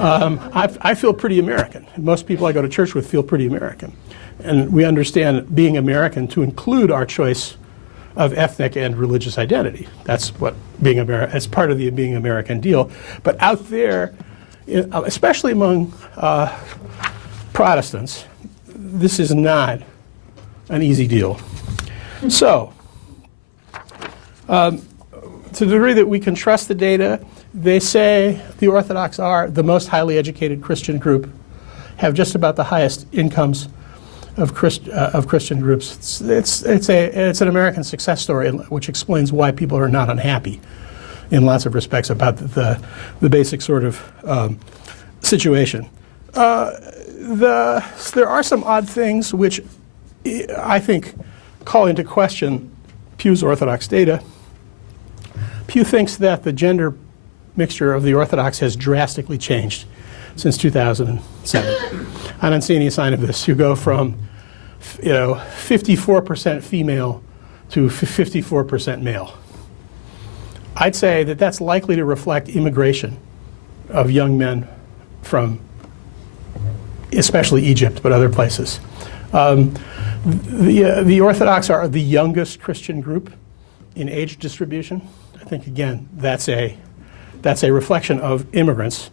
I feel pretty American. Most people I go to church with feel pretty American. And we understand being American to include our choice of ethnic and religious identity. That's what being American, as part of the being American deal. But out there, especially among Protestants, this is not an easy deal. So, to the degree that we can trust the data, they say the Orthodox are the most highly educated Christian group, have just about the highest incomes of Christian groups. It's an American success story, which explains why people are not unhappy in lots of respects about the basic sort of situation. There are some odd things which I think call into question Pew's Orthodox data. Pew thinks that the gender mixture of the Orthodox has drastically changed since 2007. I don't see any sign of this. You go from 54% female to 54% male. I'd say that that's likely to reflect immigration of young men from especially Egypt, but other places. The Orthodox are the youngest Christian group in age distribution. I think, again, that's a reflection of immigrants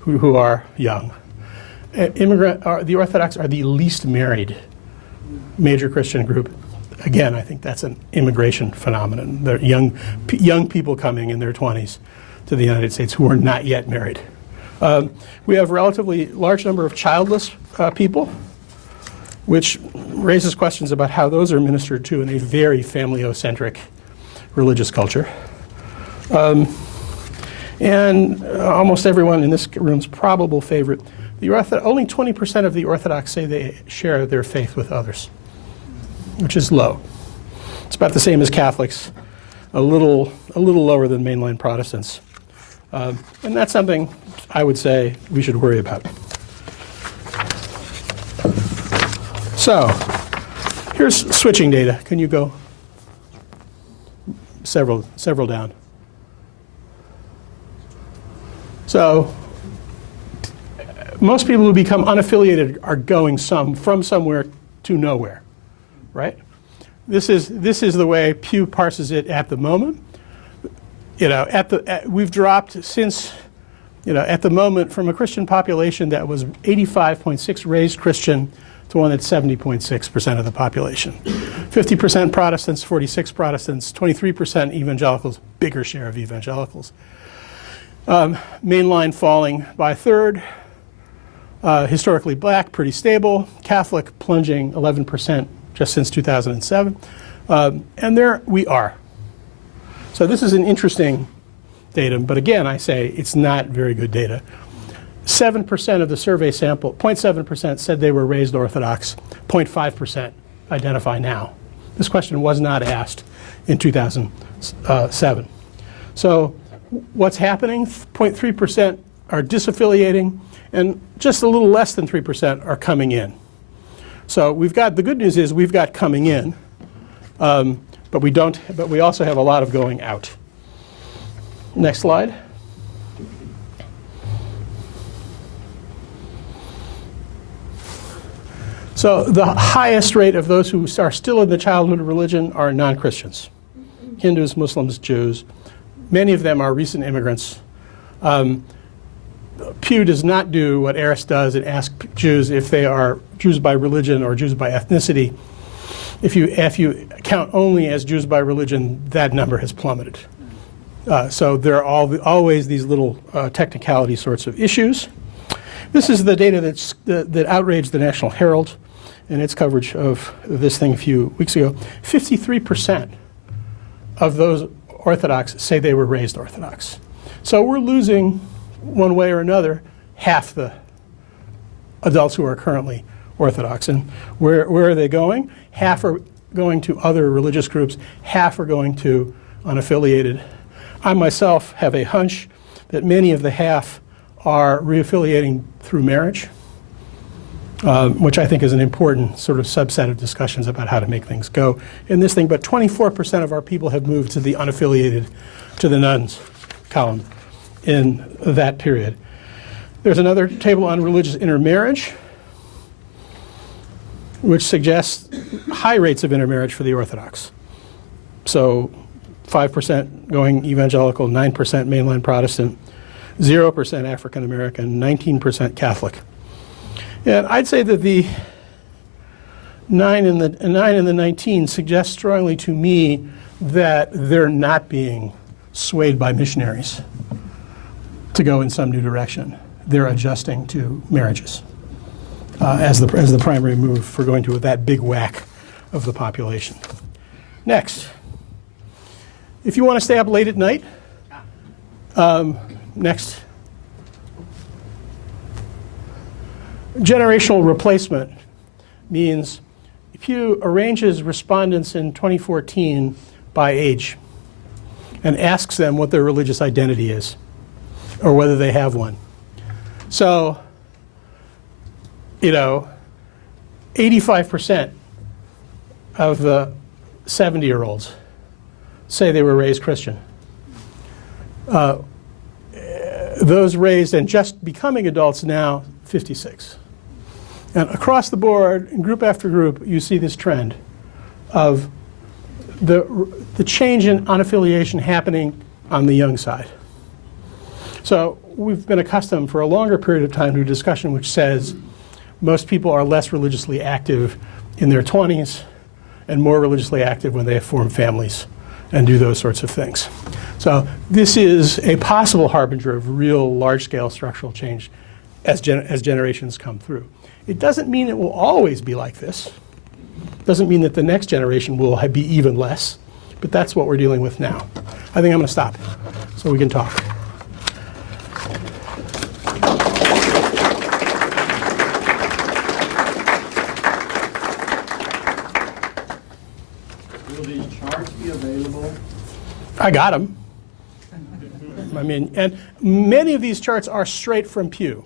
who are young. The Orthodox are the least married major Christian group. Again, I think that's an immigration phenomenon. They're young people coming in their 20s to the United States who are not yet married. We have a relatively large number of childless people, which raises questions about how those are ministered to in a very family-ocentric religious culture. And almost everyone in this room's probable favorite, only 20% of the Orthodox say they share their faith with others, which is low. It's about the same as Catholics, a little lower than mainline Protestants. And that's something I would say we should worry about. So, here's switching data. Can you go several down? So, most people who become unaffiliated are going from somewhere to nowhere, right? This is the way Pew parses it at the moment. We've dropped since, at the moment from a Christian population that was 85.6 raised Christian to one that's 70.6% of the population. 50% Protestants, 46 Protestants, 23% evangelicals, bigger share of evangelicals. Mainline falling by a third. Historically black, pretty stable. Catholic plunging 11% just since 2007. And there we are. So this is an interesting datum, but again, I say it's not very good data. 7% of the survey sample, 0.7% said they were raised Orthodox, 0.5% identify now. This question was not asked in 2007. So what's happening? 0.3% are disaffiliating, and just a little less than 3% are coming in. So the good news is we've got coming in, but we also have a lot of going out. Next slide. So the highest rate of those who are still in the childhood of religion are non-Christians. Hindus, Muslims, Jews. Many of them are recent immigrants. Pew does not do what Eris does and ask Jews if they are Jews by religion or Jews by ethnicity. If you count only as Jews by religion, that number has plummeted. So there are always these little technicality sorts of issues. This is the data that outraged the National Herald in its coverage of this thing a few weeks ago. 53% of those Orthodox say they were raised Orthodox. So we're losing, one way or another, half the adults who are currently Orthodox. And where are they going? Half are going to other religious groups, half are going to unaffiliated. I myself have a hunch that many of the half are reaffiliating through marriage. which I think is an important sort of subset of discussions about how to make things go in this thing. But 24% of our people have moved to the unaffiliated, to the nuns column in that period. There's another table on religious intermarriage, which suggests high rates of intermarriage for the Orthodox. So 5% going evangelical, 9% mainline Protestant, 0% African American, 19% Catholic. And I'd say that the 9 and the 19 suggest strongly to me that they're not being swayed by missionaries to go in some new direction. They're adjusting to marriages as the primary move for going to that big whack of the population. Next, if you want to stay up late at night, next. Generational replacement means Pew arranges respondents in 2014 by age and asks them what their religious identity is or whether they have one. So, 85% of the 70-year-olds say they were raised Christian. Those raised and just becoming adults now, 56. And across the board, in group after group, you see this trend of the change in unaffiliation happening on the young side. So we've been accustomed for a longer period of time to a discussion which says most people are less religiously active in their 20s and more religiously active when they have formed families and do those sorts of things. So this is a possible harbinger of real large-scale structural change as generations come through. It doesn't mean it will always be like this. It doesn't mean that the next generation will be even less, but that's what we're dealing with now. I think I'm going to stop so we can talk. Will these charts be available? I got them. I mean, and many of these charts are straight from Pew.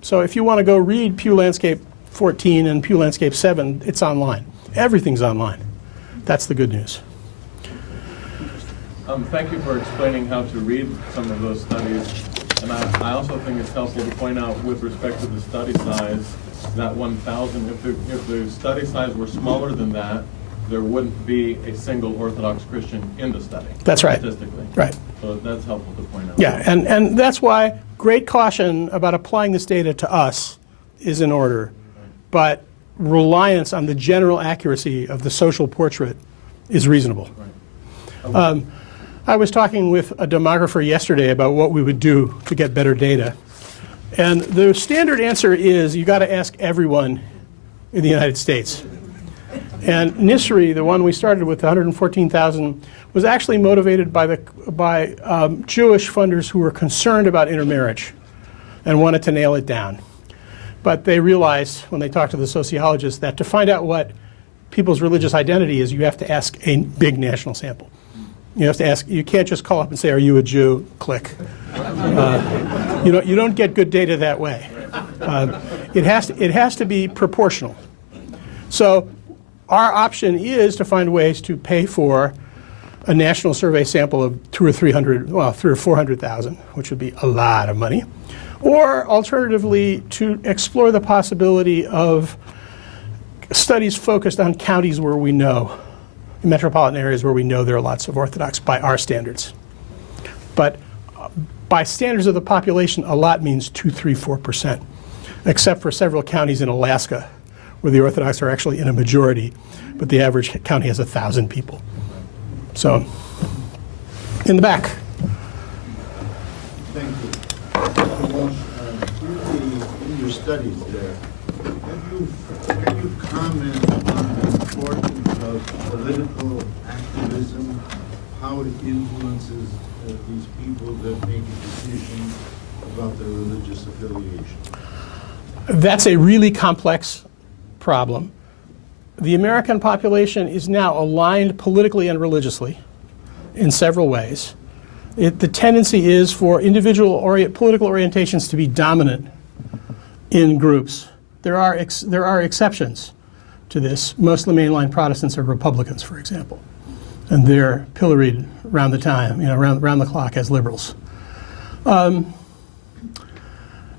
So if you want to go read Pew Landscape 14 and Pew Landscape 7, it's online. Everything's online. That's the good news. Thank you for explaining how to read some of those studies. And I also think it's helpful to point out with respect to the study size, that 1,000, if the study size were smaller than that, there wouldn't be a single Orthodox Christian in the study. That's right. Statistically. Right. So that's helpful to point out. Yeah, and that's why great caution about applying this data to us is in order, but reliance on the general accuracy of the social portrait is reasonable. Right. I was talking with a demographer yesterday about what we would do to get better data, and the standard answer is you got to ask everyone in the United States. And NISRI, the one we started with, 114,000, was actually motivated by Jewish funders who were concerned about intermarriage and wanted to nail it down. But they realized when they talked to the sociologists that to find out what people's religious identity is, you have to ask a big national sample. You have to ask. You can't just call up and say, "Are you a Jew?" Click. You don't get good data that way. It has to be proportional. So our option is to find ways to pay for a national survey sample of 300 or 400,000, which would be a lot of money, or alternatively to explore the possibility of studies focused on counties where we know, metropolitan areas where we know there are lots of Orthodox by our standards. But by standards of the population, a lot means 2, 3, 4%, except for several counties in Alaska where the Orthodox are actually in a majority, but the average county has 1,000 people. So, in the back. Thank you. Dr. Walsh, in your studies there, can you comment on the importance of political activism, how it influences these people that make a decision about their religious affiliation? That's a really complex problem. The American population is now aligned politically and religiously in several ways. The tendency is for individual political orientations to be dominant in groups there are exceptions to this. Most of the mainline Protestants are Republicans, for example, and they're pilloried around the time, around the clock as liberals.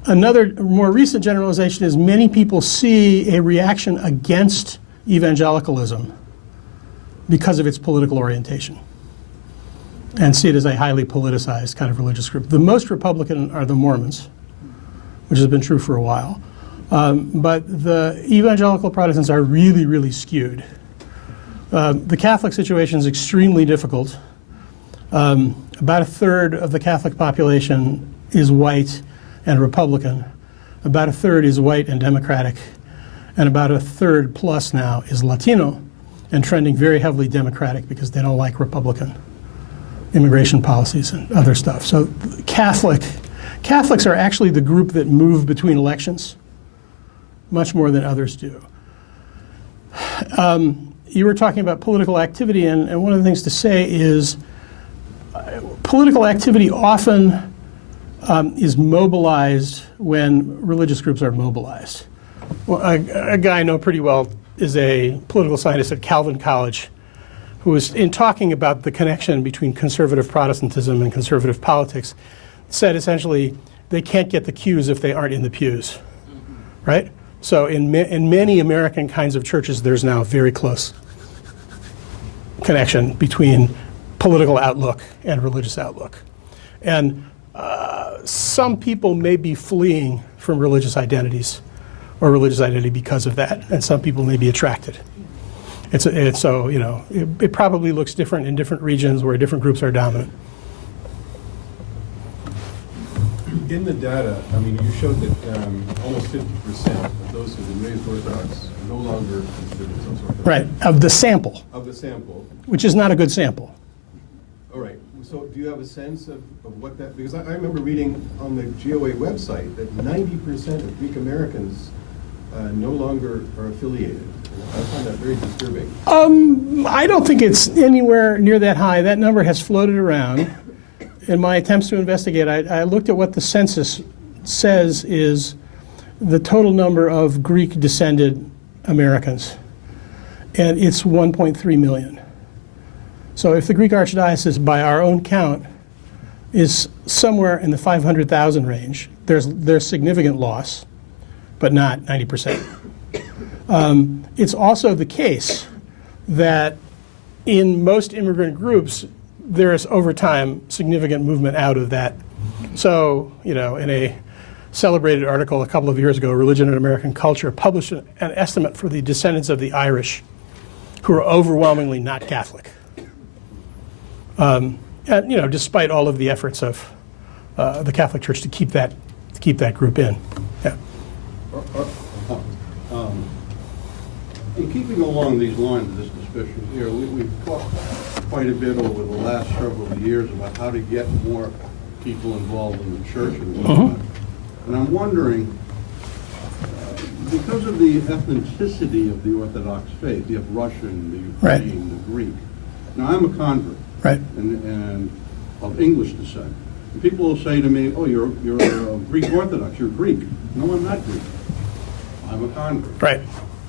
Another more recent generalization is many people see a reaction against evangelicalism because of its political orientation and see it as a highly politicized kind of religious group. The most Republican are the Mormons, which has been true for a while. But the evangelical Protestants are really, really skewed. The Catholic situation is extremely difficult. About a third of the Catholic population is white and Republican. About a third is white and Democratic. And about a third plus now is Latino and trending very heavily Democratic because they don't like Republican immigration policies and other stuff. So Catholics are actually the group that move between elections much more than others do. You were talking about political activity, and one of the things to say is political activity often is mobilized when religious groups are mobilized. Well, a guy I know pretty well is a political scientist at Calvin College who was, in talking about the connection between conservative Protestantism and conservative politics, said essentially they can't get the cues if they aren't in the pews, right? So in many American kinds of churches, there's now a very close connection between political outlook and religious outlook. And some people may be fleeing from religious identities or religious identity because of that, and some people may be attracted. It probably looks different in different regions where different groups are dominant. In the data, I mean, you showed that almost 50% of those who have been raised Orthodox are no longer considered themselves Orthodox. Right, of the sample. Of the sample. Which is not a good sample. All right. So do you have a sense of what that, because I remember reading on the GOA website that 90% of Greek Americans no longer are affiliated. I find that very disturbing. I don't think it's anywhere near that high. That number has floated around. In my attempts to investigate, I looked at what the census says is the total number of Greek-descended Americans, and it's 1.3 million. So if the Greek Archdiocese, by our own count, is somewhere in the 500,000 range, there's significant loss, but not 90%. It's also the case that in most immigrant groups, there is over time significant movement out of that. So, in a celebrated article a couple of years ago, Religion and American Culture published an estimate for the descendants of the Irish who are overwhelmingly not Catholic. And, despite all of the efforts of the Catholic Church to keep that group in. Yeah. In keeping along these lines of this discussion here, we've talked quite a bit over the last several years about how to get more people involved in the church and whatnot. And I'm wondering, because of the ethnicity of the Orthodox faith, you have Russian, the Ukrainian, the Greek. Now, I'm a convert, right, and of English descent. And people will say to me, "Oh, you're Greek Orthodox. You're Greek." No, I'm not Greek. I'm a convert. Right.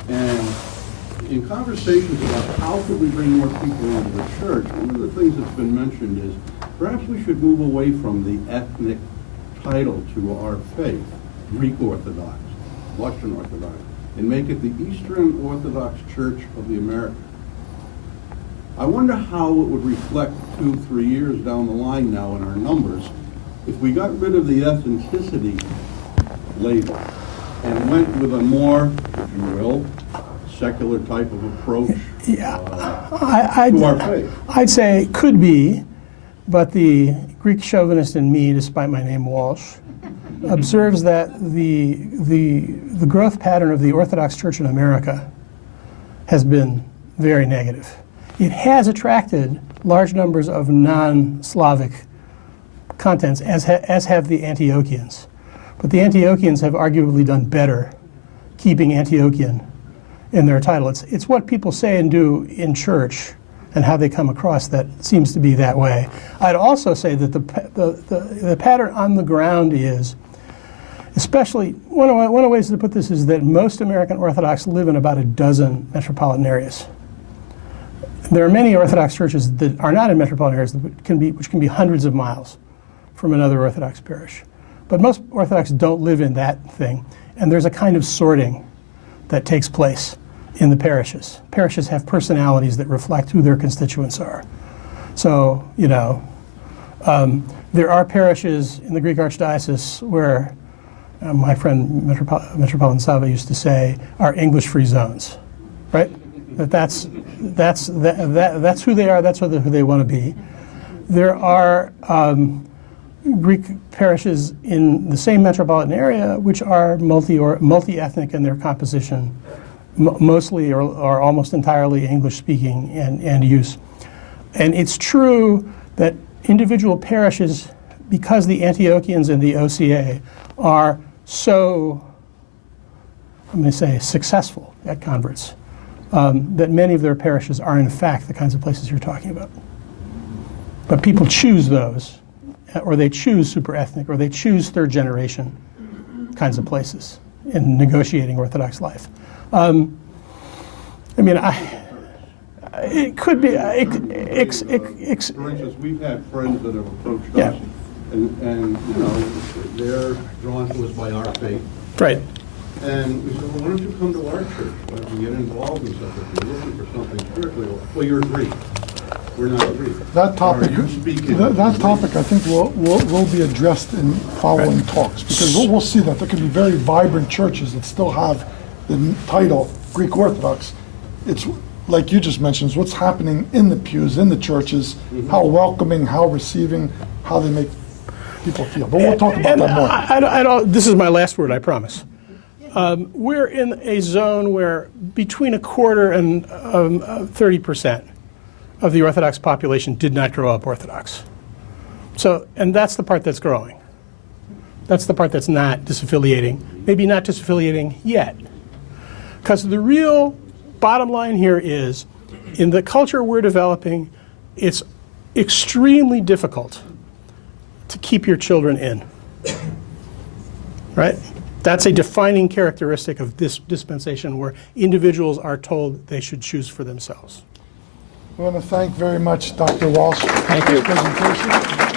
And in conversations about how could we bring more people into the church, one of the things that's been mentioned is perhaps we should move away from the ethnic title to our faith, Greek Orthodox, Russian Orthodox, and make it the Eastern Orthodox Church of the Americas. I wonder how it would reflect 2-3 years down the line now in our numbers if we got rid of the ethnicity label and went with a more, if you will, secular type of approach to our faith. I'd say it could be, but the Greek chauvinist in me, despite my name Walsh, observes that the growth pattern of the Orthodox Church in America has been very negative. It has attracted large numbers of non-Slavic contents, as have the Antiochians. But the Antiochians have arguably done better keeping Antiochian in their title. It's what people say and do in church and how they come across that seems to be that way. I'd also say that the pattern on the ground is especially, one of the ways to put this is that most American Orthodox live in about a dozen metropolitan areas. There are many Orthodox churches that are not in metropolitan areas which can be hundreds of miles from another Orthodox parish. But most Orthodox don't live in that thing, and there's a kind of sorting that takes place in the parishes. Parishes have personalities that reflect who their constituents are. So, there are parishes in the Greek Archdiocese where my friend Metropolitan Sava used to say are English-free zones, right? That's who they are. That's who they want to be. There are Greek parishes in the same metropolitan area which are multi-ethnic in their composition, mostly or almost entirely English-speaking and use. And it's true that individual parishes, because the Antiochians and the OCA are so, I'm going to say, successful at converts, that many of their parishes are in fact the kinds of places you're talking about. But people choose those, or they choose super ethnic, or they choose third generation kinds of places in negotiating Orthodox life. It could be. For instance, we've had friends that have approached us, and they're drawn to us by our faith. Right. And we said, well, why don't you come to our church? Why don't you get involved in something? If you're looking for something spiritually, well, you're Greek. We're not Greek. That topic, Are you speaking? that topic, I think, will be addressed in following talks, because we'll see that there can be very vibrant churches that still have the title Greek Orthodox. It's like you just mentioned, it's what's happening in the pews, in the churches, how welcoming, how receiving, how they make people feel. But we'll talk about that more. I don't, this is my last word, I promise. We're in a zone where between a quarter and 30% of the Orthodox population did not grow up Orthodox. So, and that's the part that's growing. That's the part that's not disaffiliating, maybe not disaffiliating yet. Because the real bottom line here is, in the culture we're developing, it's extremely difficult to keep your children in, right? That's a defining characteristic of this dispensation, where individuals are told they should choose for themselves. I want to thank very much Dr. Walsh for his presentation.